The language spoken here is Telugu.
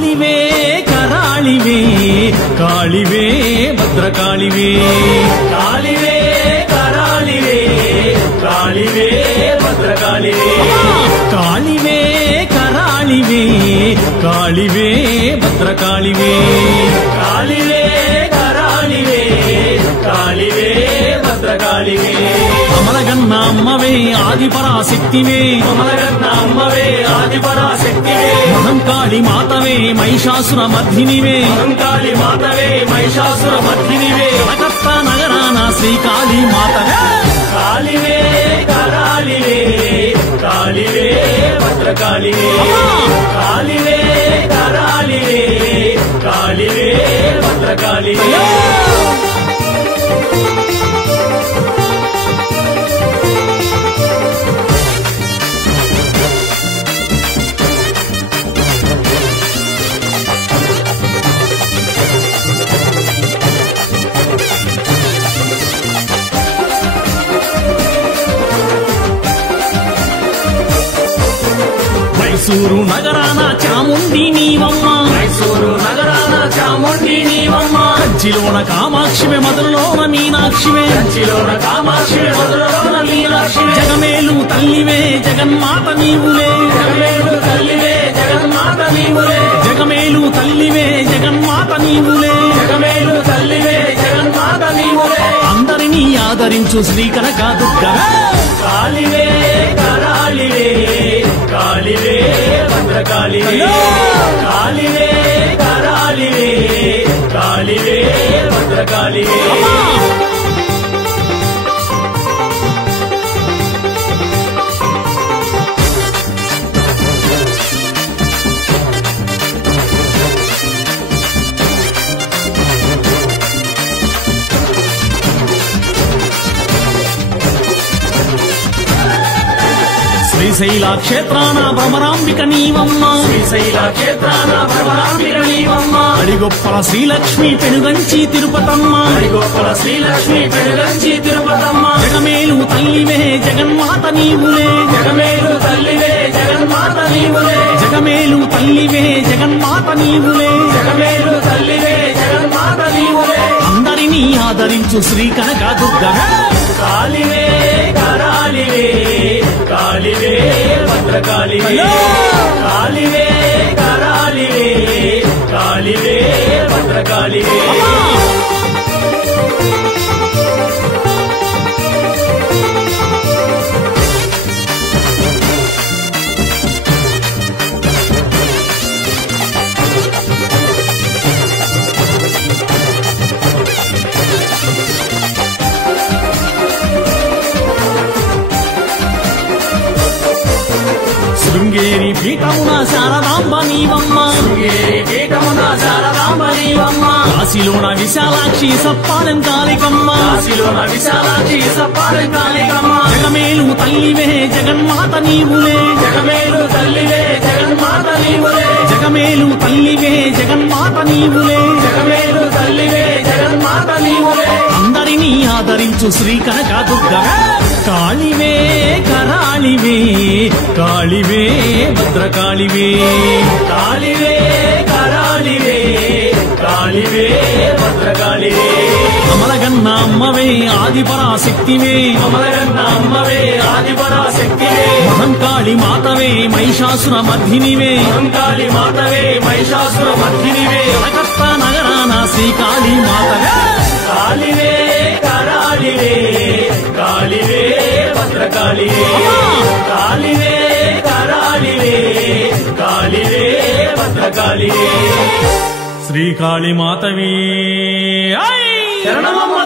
కాళివే కరాళివే కాళివే భద్రకాళివే కాళివే కరాళివే కాళివే భద్రకాళివే కాళివే కరాళివే కాళివే భద్రకాళివే కాళివే కరాళివే కాళివే భద్రకాళివే అమలగన్న అమ్మవే ఆదిపరాశక్తివే అమలగన్న అమ్మవే ఆదిపరాశక్తివే మహంకాళి మాతవే మహిషాసుర మర్దినివే మహంకాళి మాతవే మహిషాసుర మర్దినివే కలకత్తా నగరాన శ్రీకాళి మాతవే కాళివే కరాళివే కాళివే భద్రకాళివే కాళివే కరాళివే కాళివే భద్రకాళివే మైసూరు నగరాన చాముండి నీవమ్మ మైసూరు నగరాన చాముండి నీవమ్మ కంచిలోన కామాక్షివే మధురలోన మీనాక్షివే కంచిలోన కామాక్షివే మధురలోన మీనాక్షివే జగమేలు తల్లివే జగన్మాత నీవులే జగమేలు తల్లివే జగన్మాత నీవులే జగమేలు తల్లివే జగన్మాత నీవులే జగమేలు తల్లివే జగన్మాత నీవులే అందరినీ ఆదరించు శ్రీ కనకదుర్గా కాళివే కరాళివే కాళివే భద్రకాళివే కాళివే కరాళివే కాళివే భద్రకాళివే శ్రీశైల క్షేత్రాన భ్రమరాంబిక నీవమ్మ శ్రీశైల క్షేత్రాన భ్రమరాంబిక నీవమ్మ అడిగొప్పల శ్రీలక్ష్మి పెనుగంచి తిరుపతమ్మ హరిగోపల శ్రీలక్ష్మి పెనుగంచి తిరుపతమ్మ జగమేలు తల్లివే జగన్మాత నీవులే జగమేలు తల్లివే జగన్మాత నీవులే జగమేలు తల్లివే జగన్మాత నీవులే జగమేలు తల్లివే జగన్మాత నీవులే అందరినీ ఆదరించు శ్రీ కనకదుర్గా కాళివే కరాళివే కాళివే భద్రకాళివే కాళివే కరాళివే కాళివే భద్రకాళివే శృంగేరి పీఠమున శారదాంబ నీవమ్మ శృంగేరి పీఠమున శారదాంబ నీవమ్మ కాశీలోన విశాలాక్షి సప్పాలెం కాళికమ్మ కాశీలోన విశాలాక్షి సప్పాలెం కాళికమ్మ జగమేలు తల్లివే జగన్మాత నీవులే జగమేలు తల్లివే జగన్మాత నీవులే జగమేలు తల్లివే జగన్మాత నీవులే జగమేలు తల్లివే జగన్మాత నీవులే అందరినీ ఆదరించు శ్రీ కనకదుర్గా కాళివే కరాళివే కాళివే భద్రకాళివే కాళివే కరాళివే కాళివే భద్రకాళివే అమలగన్న అమ్మవే ఆదిపరాశక్తివే అమలగన్న అమ్మవే ఆదిపరాశక్తివే మహంకాళి మాతవే మహిషాసుర మర్దినివే మహంకాళి మాతవే మహిషాసుర మర్దినివే కలకత్తా నగరాన శ్రీకాళి మాతవే కాళివే కరాళివే కాళివే భద్రకాళివే కాళివే కరాళివే కాళివే భద్రకాళివే శ్రీకాళి మాతవే శరణమమ్మ